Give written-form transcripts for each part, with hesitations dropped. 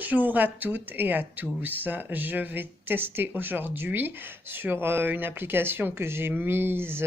Bonjour à toutes et à tous. Je vais tester aujourd'hui sur une application que j'ai mise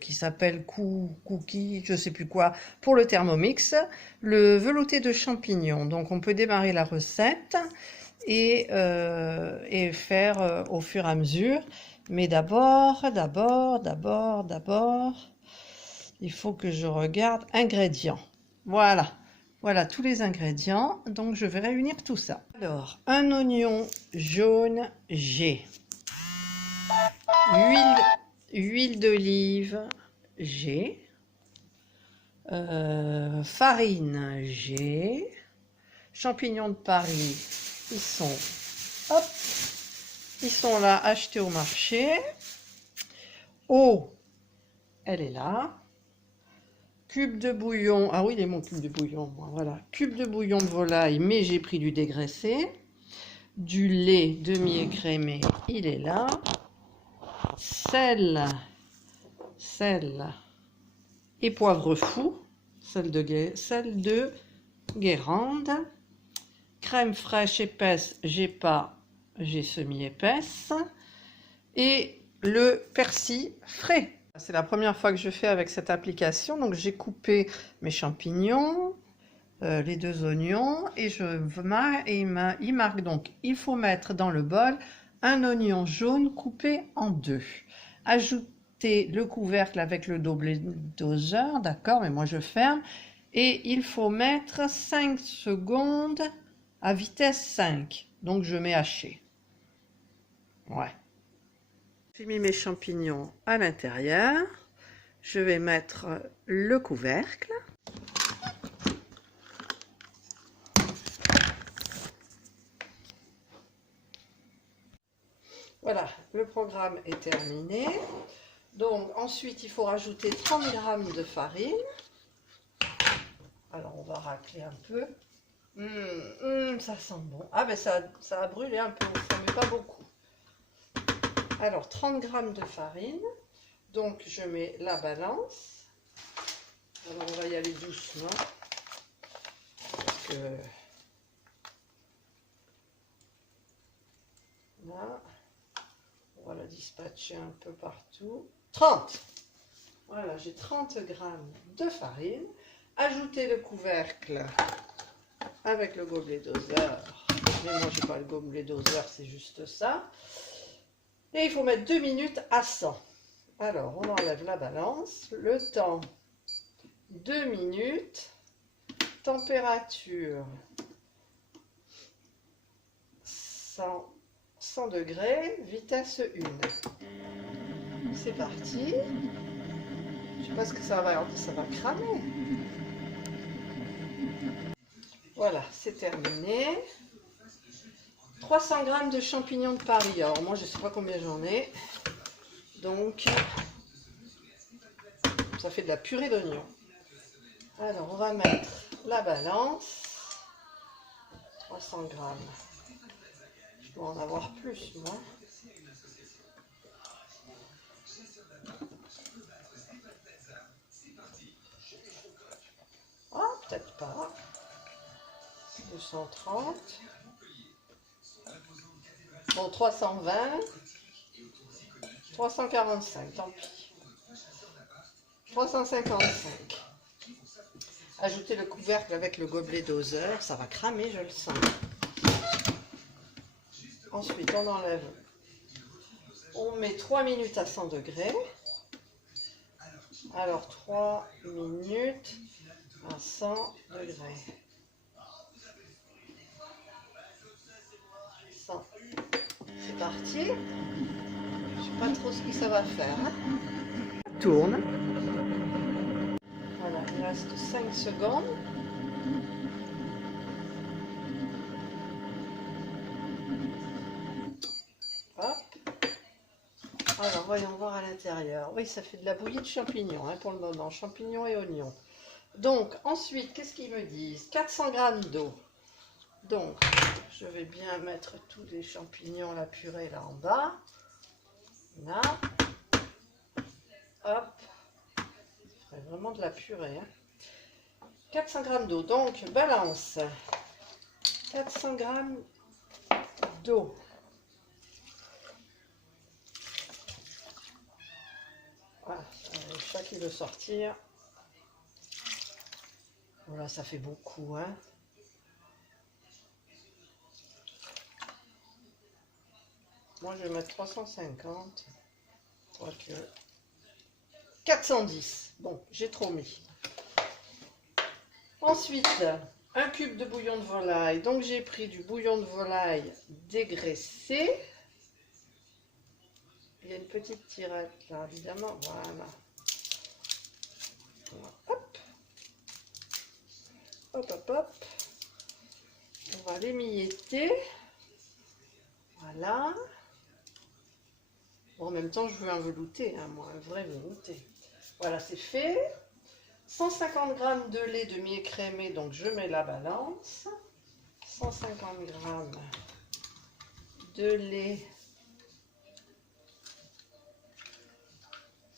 qui s'appelle Cookie, je sais plus quoi, pour le Thermomix, le velouté de champignons. Donc on peut démarrer la recette et faire au fur et à mesure. Mais d'abord, il faut que je regarde ingrédients. Voilà. Voilà tous les ingrédients, donc je vais réunir tout ça. Alors, un oignon jaune G, huile d'olive G, farine G, champignons de Paris, ils sont là achetés au marché. Eau, elle est là. Cube de bouillon, ah oui, il est mon cube de bouillon, moi, voilà. Cube de bouillon de volaille, mais j'ai pris du dégraissé. Du lait demi-écrémé, il est là. Sel et poivre fou, sel de Guérande. Crème fraîche épaisse, j'ai pas, j'ai semi-épaisse. Et le persil frais. C'est la première fois que je fais avec cette application, donc j'ai coupé mes champignons, les deux oignons, et il marque donc, il faut mettre dans le bol un oignon jaune coupé en deux. Ajouter le couvercle avec le double doseur, d'accord, mais moi je ferme, et il faut mettre 5 secondes à vitesse 5, donc je mets haché. Ouais. J'ai mis mes champignons à l'intérieur. Je vais mettre le couvercle. Voilà, le programme est terminé. Donc ensuite, il faut rajouter 30 g de farine. Alors on va racler un peu. Ça sent bon. Ah ben ça a brûlé un peu, ça met pas beaucoup. Alors 30 g de farine. Donc je mets la balance. Alors on va y aller doucement. Parce que là, on va la dispatcher un peu partout. 30. Voilà, j'ai 30 g de farine. Ajoutez le couvercle avec le gobelet doseur. Mais moi, j'ai pas le gobelet doseur, c'est juste ça. Et il faut mettre 2 minutes à 100. Alors, on enlève la balance. Le temps, 2 minutes. Température, 100 degrés, vitesse 1. C'est parti. Je sais pas ce que ça va cramer. Voilà, c'est terminé. 300 g de champignons de Paris. Alors moi, je sais pas combien j'en ai. Donc, ça fait de la purée d'oignon. Alors, on va mettre la balance. 300 g. Je dois en avoir plus, moi. Ah, peut-être pas. 230. Bon, 320. 345, tant pis. 355. Ajoutez le couvercle avec le gobelet doseur. Ça va cramer, je le sens. Ensuite, on enlève. On met 3 minutes à 100 degrés. Alors, 3 minutes à 100 degrés. 100. C'est parti. Je ne sais pas trop ce que ça va faire. Tourne. Voilà, il reste 5 secondes. Hop. Alors, voyons voir à l'intérieur. Oui, ça fait de la bouillie de champignons pour le moment. Champignons et oignons. Donc, ensuite, qu'est-ce qu'ils me disent? 400 g d'eau. Donc, je vais bien mettre tous les champignons, la purée là en bas. Là. Hop. Ça ferait vraiment de la purée. 400 g d'eau. Donc, balance. 400 g d'eau. Voilà, le chat qui veut sortir. Voilà, ça fait beaucoup, hein. Moi, je vais mettre 350. Quoique. 410. Bon, j'ai trop mis. Ensuite, un cube de bouillon de volaille. Donc, j'ai pris du bouillon de volaille dégraissé. Il y a une petite tirette là, évidemment. Voilà. Hop. Hop, hop, hop. On va l'émietter. Voilà. Bon, en même temps, je veux un velouté, hein, moi, un vrai velouté. Voilà, c'est fait. 150 g de lait demi-écrémé, donc je mets la balance. 150 g de lait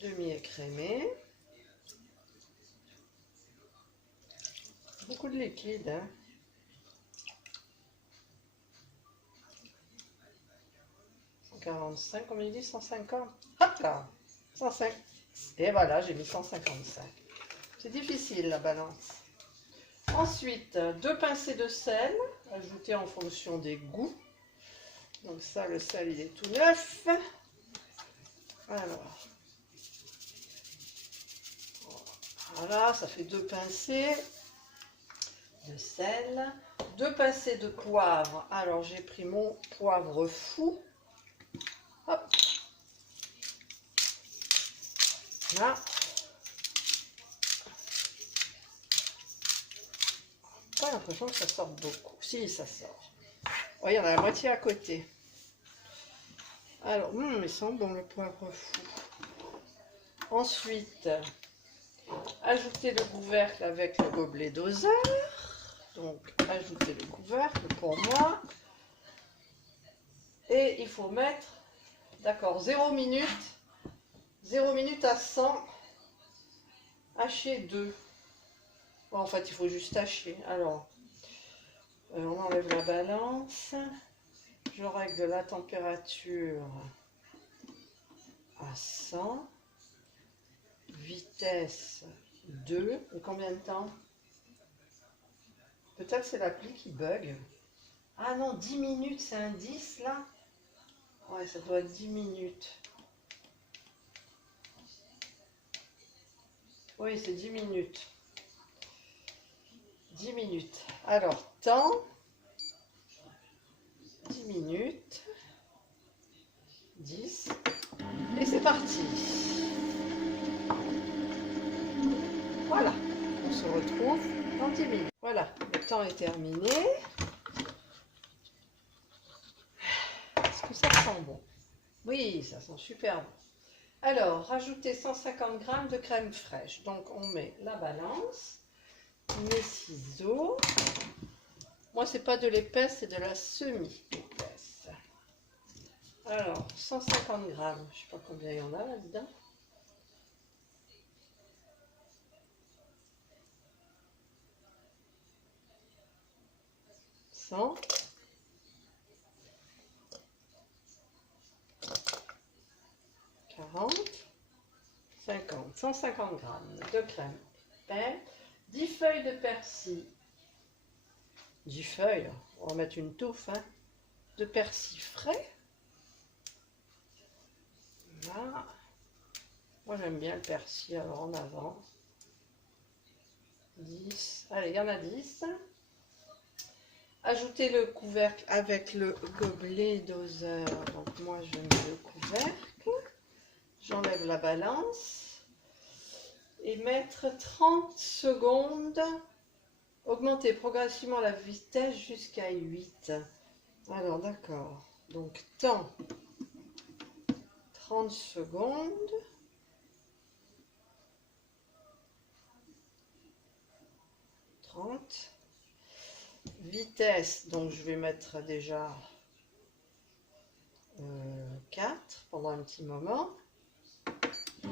demi-écrémé. Beaucoup de liquide, hein. 145, comme il dit, 150. Hop là, 105. Et voilà, j'ai mis 155. C'est difficile la balance. Ensuite, 2 pincées de sel, ajouté en fonction des goûts. Donc ça, le sel, il est tout neuf. Alors, voilà, ça fait 2 pincées de sel. 2 pincées de poivre. Alors, j'ai pris mon poivre fou. Hop. Là. Pas l'impression que ça sorte beaucoup. Si, ça sort. Oh, il y en a la moitié à côté. Alors, il sent bon le poivre fou. Ensuite, ajouter le couvercle avec le gobelet doseur. Donc, ajouter le couvercle pour moi. Et il faut mettre, d'accord, 0 minute à 100, hacher 2. Bon, en fait, il faut juste hacher. Alors, on enlève la balance. Je règle la température à 100. Vitesse 2. Et combien de temps? Peut-être c'est l'appli qui bug. Ah non, 10 minutes, c'est un 10 là? Ouais, ça doit être 10 minutes. Oui, c'est 10 minutes. 10 minutes. Alors, temps. 10 minutes. 10. Et c'est parti. Voilà. On se retrouve dans 10 minutes. Voilà, le temps est terminé. Est-ce que ça sent bon? Oui, ça sent super bon. Alors, rajouter 150 g de crème fraîche. Donc, on met la balance, mes ciseaux. Moi, c'est pas de l'épaisse, c'est de la semi-épaisse. Alors, 150 g. Je sais pas combien il y en a là-dedans. 100. 40, 50, 150 g de crème pain, 10 feuilles de persil, 10 feuilles, on va mettre une touffe, hein, de persil frais. Là. Moi j'aime bien le persil, alors en avant. 10, allez, il y en a 10. Ajoutez le couvercle avec le gobelet doseur. Donc moi je mets le couvercle. J'enlève la balance et mettre 30 secondes, augmenter progressivement la vitesse jusqu'à 8. Alors d'accord, donc temps 30 secondes. Vitesse, donc je vais mettre déjà 4 pendant un petit moment. 4.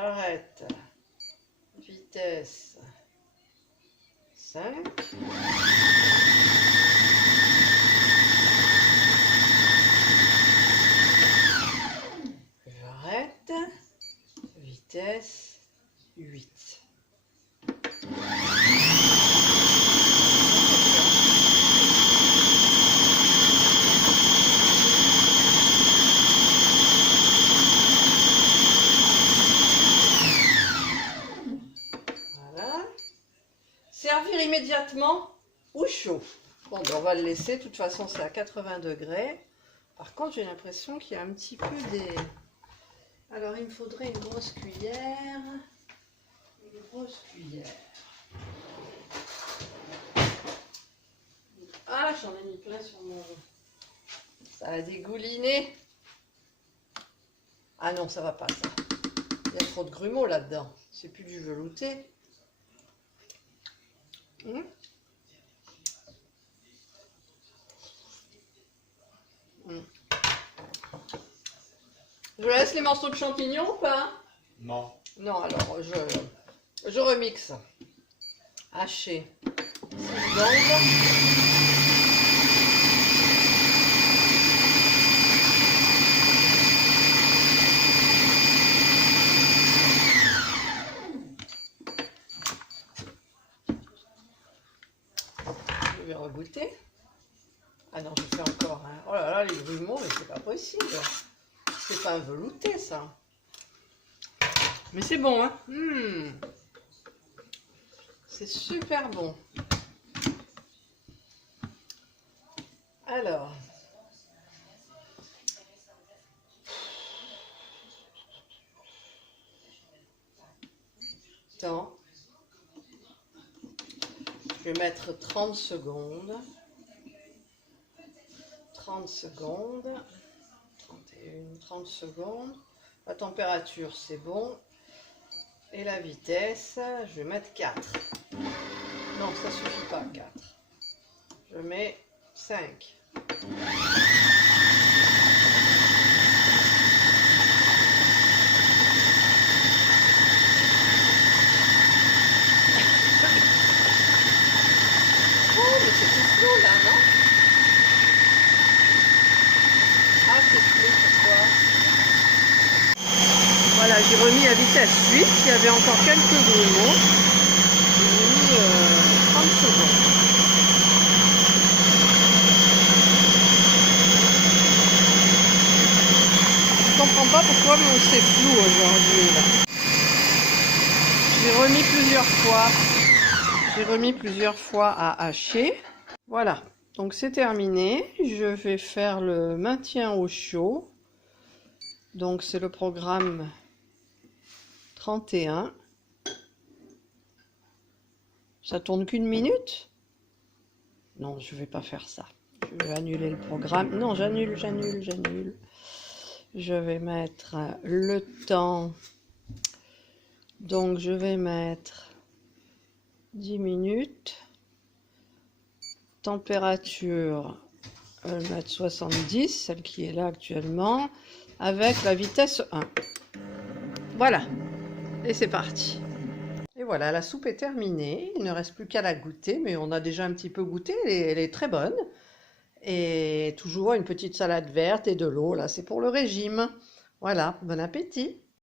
J'arrête. Vitesse 5. J'arrête. Vitesse 8. Voilà. Servir immédiatement ou chaud. Bon, ben on va le laisser. De toute façon, c'est à 80 degrés. Par contre, j'ai l'impression qu'il y a un petit peu des... Alors, il me faudrait une grosse cuillère. Une grosse cuillère. Ah, j'en ai mis plein sur mon... Ça a dégouliné. Ah non, ça va pas, ça. Il y a trop de grumeaux là-dedans. C'est plus du velouté. Je laisse les morceaux de champignons ou pas? Non. Non, alors je remixe. Haché. 6 secondes. Je vais regoûter. Ah non, je fais encore. Hein. Oh là là, les grumeaux, mais c'est pas possible. C'est pas un velouté, ça. Mais c'est bon, hein. C'est super bon. Alors. Attends. Je vais mettre 30 secondes. 30 secondes. 31, 30 secondes. La température, c'est bon. Et la vitesse, je vais mettre 4. Non, ça suffit pas, 4. Je mets 5. Oh, mais c'est tout flou là, non? Ah, c'est flou, pourquoi? Voilà, j'ai remis à vitesse 8, il y avait encore quelques grumeaux. J'ai mis 30 secondes. Je comprends pas pourquoi c'est flou aujourd'hui. J'ai remis plusieurs fois. J'ai remis plusieurs fois à hacher. Voilà, donc c'est terminé. Je vais faire le maintien au chaud. Donc c'est le programme 31. Ça tourne qu'une minute? Non, je vais pas faire ça. Je vais annuler le programme. Non, j'annule. Je vais mettre le temps. Donc je vais mettre 10 minutes. Température, je vais mettre 70, celle qui est là actuellement, avec la vitesse 1. Voilà, et c'est parti. Et voilà, la soupe est terminée. Il ne reste plus qu'à la goûter, mais on a déjà un petit peu goûté, elle est très bonne. Et toujours une petite salade verte et de l'eau, là c'est pour le régime. Voilà, bon appétit.